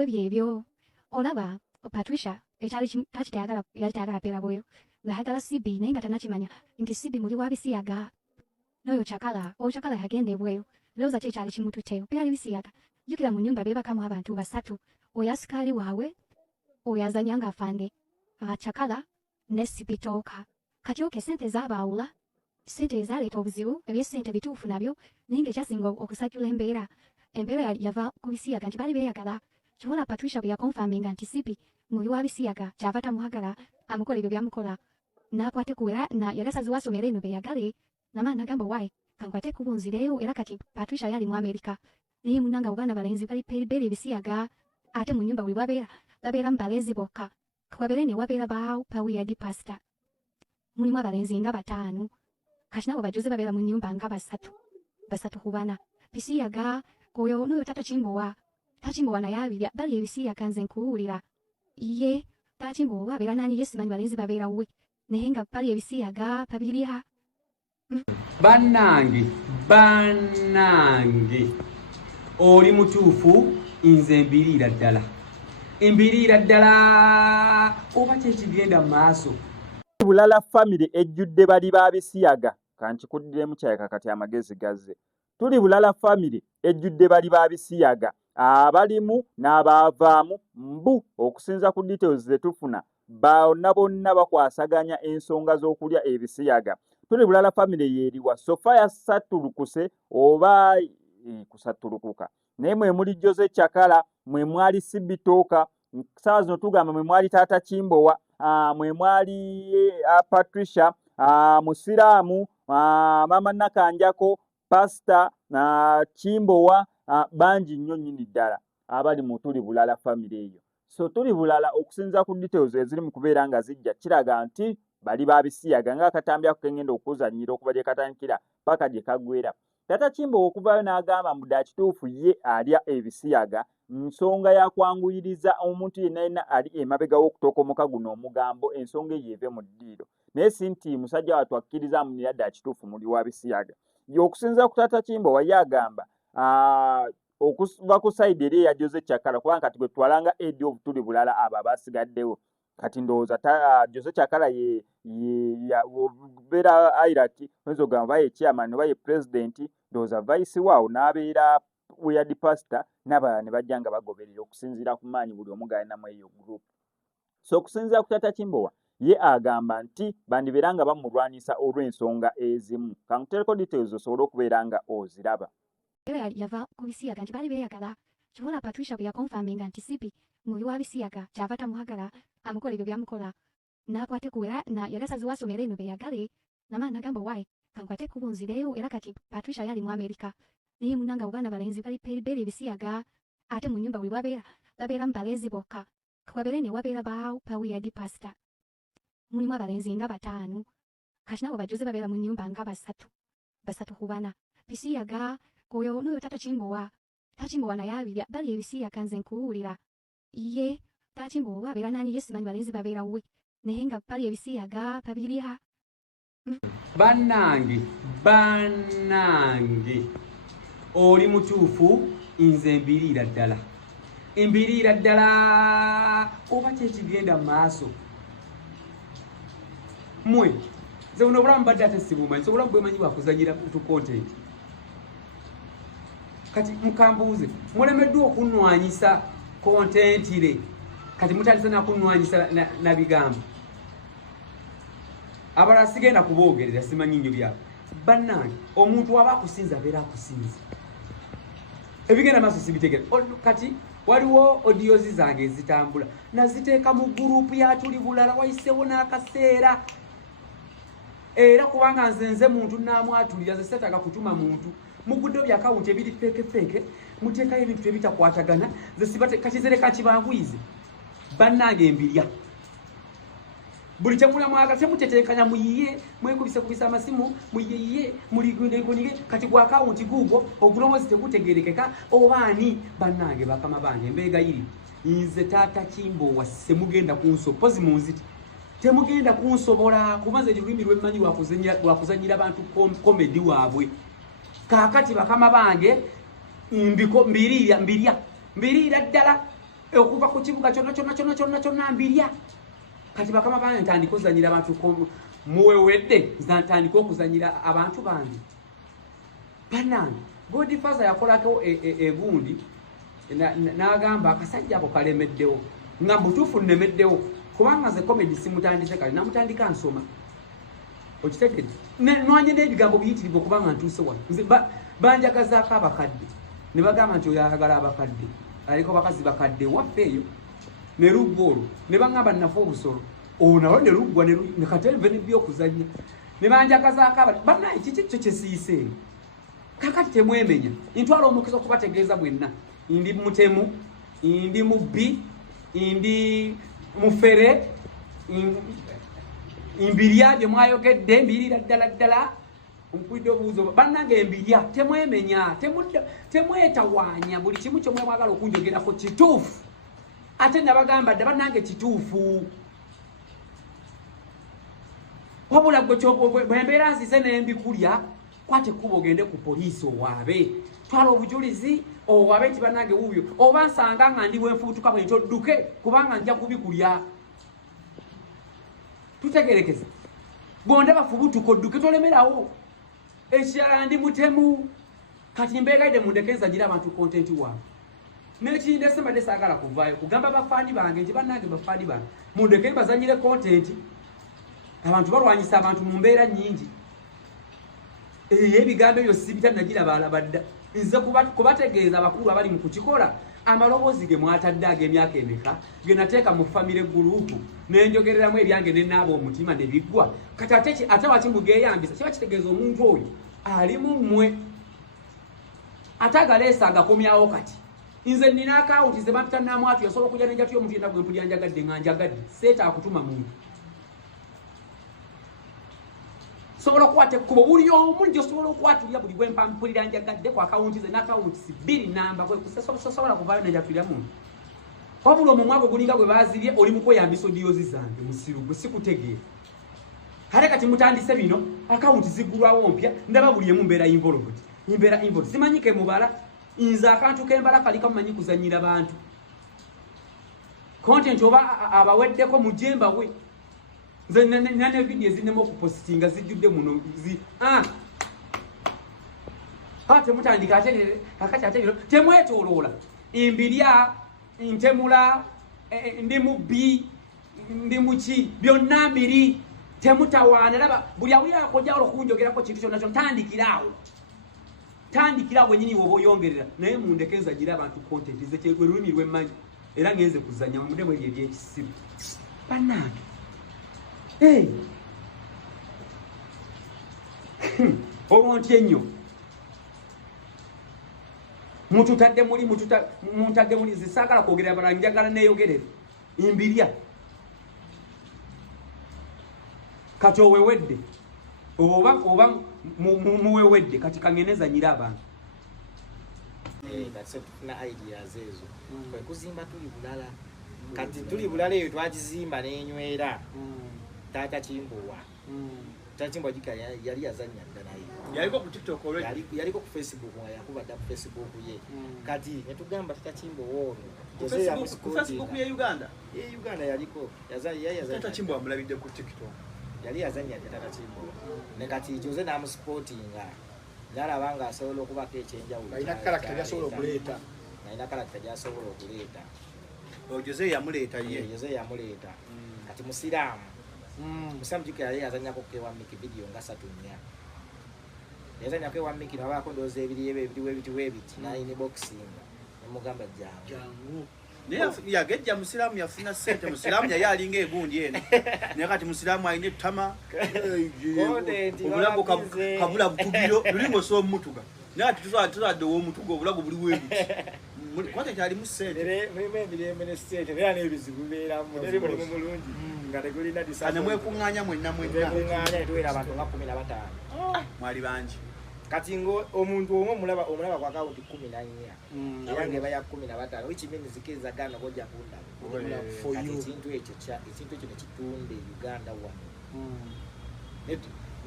gwe byebyo olaba Patricia ekyali tayagala pera bweyo ng'ayagala Sibi naye nga tannakimanya nti Sibi muli wa Bisiyaga n'oyo Chakala yagenda ebweyo lowooza ki ekyali kimututteyo byali Bisiyaga. Jjukira mu nnyumba beebakamu abantu basatu, oyo asikaali waabwe, oyo azanya ng'afande, Chakala ne Sibi Tooka. Kati oke ssente zaabaawula, ssente ezaaleeta obuzibu, eby'essente bituufu nabyo, naye ng'ekyasinga okusajjula embeera yava ku Bisiyaga nti baali beeyagala. Kibola Patricia bwe yakonfaminga nti Sibi muli wa Bisiyaga kyava tamuhagala amukola ebyo byamukola n'akwate kuwera yali asazeewo asomera eno beyagale namaani n'agamba waayi kankwate kubunzireyo era kati Patricia yali mu Amerika naye munnanga Buganda balenzi bali beera Bisiyaga ate mu nnyumba bwe babeeramu balenzi bokka kawabeere ne wabeera bawiyadi pasita mulimu abalenzi nga 5 kati nabo bajuze babeera mu nnyumba nga basatu ku bana. Bisiyaga oyo n'oyo Tata Kimbowa naye abirya bali Bisiyaga nze nkuwulira ye Tata Kimbowa abeera nani ye simanyi balenzi babeera we naye nga bali Bisiyaga babirya. Bannange oli mutuufu nze embiriira ddala oba kyekigenda mu maaso. Bulala family ejjudde bali ba Bisiyaga kankikuddiremu kyayaka kati amagezi gazze. Tuli Bulala family ejjudde bali ba Bisiyaga abalimu n'abaavaamu mbu okusinza ku details ze tufuna bonna bakwasaganya ensonga z'okulya Ebisiyaga. Tuli Bulala family yeeriwa Sofia Satulukuse oba kusatulukuka naye mwe muli Jose Chakala, mwe mwali Sibi Tooka, saawa zino tugamba mwe mwali Tata Kimbowa, mwe mwali Patricia, Musiraamu, Mama Nakanjako, Pastor Kimbowa, bangi nnyo nnyini ddala abali mu Tuli Bulala family eyo. So Tuli Bulala okusinza ku details eziri mu kubeera nga zijja kiraga nti bali ba Bisiyaga ng'akatambi ako kengenda okuzannyira okuva gye katandikira paka gye kagwera. Tata Kimbowa okuvayo n'agamba mu dda kituufu ye alya Ebisiyaga nsonga ya kwanguyiriza omuntu yenna ali emabega w'okutokomoka guno omugambo ensonga eyo eve mu ddiiro. Naye si nti musajja wattu akkiriza munira dda kituufu muli wa Bisiyaga. Okusinza ku Tata Kimbowa ye agamba okuva ku sayidi eri eya Jose Chakala kubanga kati bwe twalanga edi Tuli Bulala abo abasigaddewo kati ndowooza Jose Chakala ye beera airati oyinza ogamba ye chairman oba ye president ndowooza vice waawo n'abeera weyadi pastor n'abalala ne bajja nga bagoberera okusinziira ku maanyi buli omu gaalinamu eyo group. So okusinziira ku Tata Kimbowa ye agamba nti bandibeera nga bamulwanisa olw'ensonga ezimu. Kankuteereko details osobole okubeera nga oziraba. Yava ku Bisiyaga nti baali beeyagala. Kibola Patricia bwe yakonfaminga nti Sibi muli wa Bisiyaga kyava tamuhagala amukola ebyo byamukola n'akwate kuwera yali asazeewo asomera eno beyagale namaani n'agamba waayi kankwate kubunzireyo era kati Patricia yali mu Amerika naye munnanga Buganda balenzi bali beera Bisiyaga ate mu nnyumba bwe babeeramu balenzi bokka kawabeere ne wabeera bawiyadi pasita mulimu abalenzi nga 5 kati nabo bajuze babeera mu nnyumba nga basatu ku bana. Bisiyaga oyo n'oyo Tata Kimbowa naye abirya bali Bisiyaga nze nkuwulira ye Tata Kimbowa abeera nani ye simanyi balenzi babeera we naye nga bali Bisiyaga babirya. Bannange oli mutuufu nze embiriira ddala oba kyekigenda mu maaso. Mwe nze buno obulamu badde ate sibumanyi so obulamu bwemanyi bwakuzanyira tu content. Kati mukambuuze mulemeddwa okunwanyisa kontentire kati mutandise nakunwanyisa na bigambo abalala sigenda kuboogerera simanyi nnyo byabo. Bannange omuntu waba akusinza abeera akusinza ebigenda maaso sibitegera. Kati waliwo odiozi zange ezitambula naziteeka mu gurupu ya Tuli Bulala wayiseewo n'akaseera era kubanga nze muntu namwatulira ze setaga kutuma muntu muguddo bya account ebiri feke muteekayo ebintu ebitakwatagana ze sibate kati zereka kibanguyize. Bannange embirya buli kyemula mwaga temuteteekanya muyiye mwekubisa amasimu muyiye muligundegunige kati gwa account gugo ogulomozi tegutegerekeka obaani. Bannange bakama bange embeega yiri nze Tata Kimbowa semugenda kunsopozi munziti temugenda kunsobola kubanze lulimi lw'emmanyi lwakuzanyira abantu comedy waabwe. Kaakati bakama bange mbiriira ddala okuva ku kibuga kyonna mbirya kati bakama bange ntandika okuzanyira abantu muwewedde ntandika okuzanyira abantu bange bannange Godfather yakolako egundi n'agamba akasajja ako kalemeddewo nga mbutuufu nnemeddewo kubanga nze comedy simutandise kale namutandika nsoma okitegedde nwanye n'ebigambo biyitirivu okubanga ntuuse wano nze banjagazaako abakadde ne bagamba nti oyo ayagala abakadde aliko bakazi bakadde waffe eyo ne luggwa olwo ne baŋŋamba nnafa obusolo olwo nawo ne luggwa ne katereve nebyokuzannya ne banjagazaako abali bannaye kiki kyo kyesiiseeyo kakati temwemenya ntwala omukisa okubategeeza mwenna ndi mutemu ndi mubbi ndi mufere imbirya bye mwayogedde mbirira ddala nkwidde obuuzo bannange embirya temwemenya temwetawaanya buli kimu kyo mwagala okunjogerako kituufu ate nabagamba dda bannange kituufu wabula bwembeera nzize nembikulya kwate kuba ogende ku poliisi owaabe twala obujulizi owaabe nti bannange wuuyo oba nsanga nga ndi bwenfubutuka bwe ntodduke kubanga nja kubikulya tutegerekeza bonde bafubutuka odduke tolemerawo ekirala ndi mutemu kati mbeegaidde mundeke nzanyira abantu kontenti waabwe n'ekindese mbadde saagala kuvaayo kugamba bafaani bange nti bannange bafaani bange mundeke mbazanyire kontenti abantu balwanyisa abantu mu mbeera nnyingi ebigambo ebyo sibitannagiraba alabadda nze kubategeeza abakulu abali mu kukikola amaloboozi ge mwatadde ag'emyaka emeka ge nateeka mu famire gurupu nenjogereramu ebyange nenaaba omutima ne biggwa kati ate wakimugeeyambisa kiba kitegeeza omuntu oyo ali mu mmwe ate agaleesa agakomyawo kati nze nina akawunti ze bampitannamwatu yasobola okujja nenjatuyo omuntu yenna bwe mpulyanjagadde nga njagadde seeta akutuma muntu sobola okukwata ekkubo buli omu nti osobola okwatulya buli bwempampulira njagadde ku akawunti ze n'akawunti bbiri namba kwekusobola kuvaayo nenjatulira muntu wabula omumwa gwe gulinga gwe baazibye oli mu kweyambisa odiyoozi zange musiru gwe sikutegeera ate kati mutandise bino akawunti ziggulwawo mpya ndaba buli emu mbeera involved simanyike mubala nze akantu kembala kalika mumanyi kuzanyira bantu content oba abaweddeko mujembawe nze nane video ezinemu okupositinga zijjudde muno temutandika ate temwetooloola imbirya ntemula ndi mubbi ndi muki byonna mbiri temutawaana laba buli awulirako jawulo okunjogerako kintu kyonna kyonna tandikirawo wenyini woba oyongerera naye mundeke nzanyira abantu content ze lulimi lwemmanyi era ngenze kuzanya mudemu ebyo ebyekisibu bannange olwo ntya ennyo muntadde muli zisaagala kwogerera balala njagala neeyogerere imbirya kati owewedde oba muwewedde kati kangenezanyira abantu tufuna ideas ezo kwekuzimba tuli bulala kati tuli bulala eyo twagizimba n'enywera taata Kimbowa taata Kimbowa yali yazanya dda naye yaliko ku TikTok already yaliko ku Facebook nga yakuba dda ku Facebook ye kati netugamba taata Kimbowa ono ku Facebook ye Uganda yaliko taata Kimbowa amulabidde ku TikTok yali yazanya dda taata Kimbowa ne kati Jose n'amusipotinga nalaba nga asobola okubako ekyenjawulo alina character yasobola okuleeta Jose yamuleeta kati musiraamu jika yali yazanyako kewa miki video nga 3-4 yazanyako ewa miki nabaako ndowooza ebiti nayini boxing nemugamba jangu naye yagejja musiraamu yafuna ssente musiraamu yali alinga egundi eno naye kati musiraamu alina ettama obulago kabula butugiro lulinga osobola omutuga naye ati tuzadde ow'omutuga obulago buliwo ebiti kwate kyalimu ssente mulimu emirembe ne ssente era n'ebizibu bibeeramu eri mulimu mulungi nga tegulina nemwekuŋŋaanya mwenna netuweera abantu nga 15 mwali bangi kati omuntu omwe omulaba ku akawunti 14 era ngeba ya 15 which means zikiza gana kojja kundaba ekintu ekyo nekitunde Uganda wano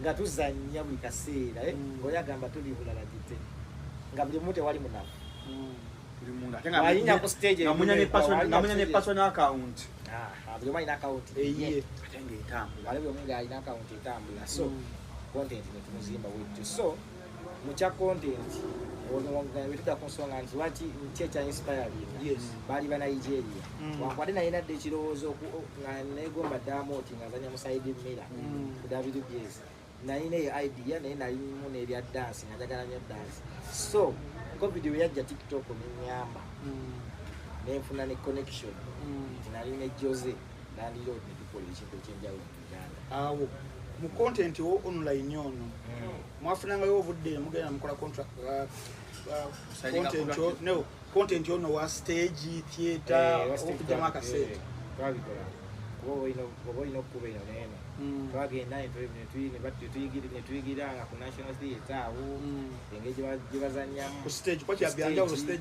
nga tuzanya buli kaseera oyagamba tuli bulala gite nga buli muntu wali munafu buli muntu ate Walinya ku stage namunya ne walinya personal account buli omu alina account eye ate ng'etambula waliwo omu ng'alina account etambula so content ne tumuzimba bwetyo so mukya content wetuda ku nsonga nti lwaki ki ekya inspiring baali ba Nigeria wakwate naye nadde ekirowoozo nga neegomba Damoti nga azanya mu side mirror ku WBS nalina eyo idea naye nalimu n'ebya dance nga njagala nnyo dance so covid we yajja TikTok nenyamba nenfuna ne connection nalina Jose nandiro ne tukola ekintu ekyenjawulo mu Uganda awo mu content wo online ono mwafunangayo obudde mugenda mukola contract content ono wa stage theater okujjama akaseera twabikola oba olina okukuba eno neeno twagenda netuyigiranga ku national theatre awo engeri gye bazannyamu ku stage kwa kyabyanjawulo stage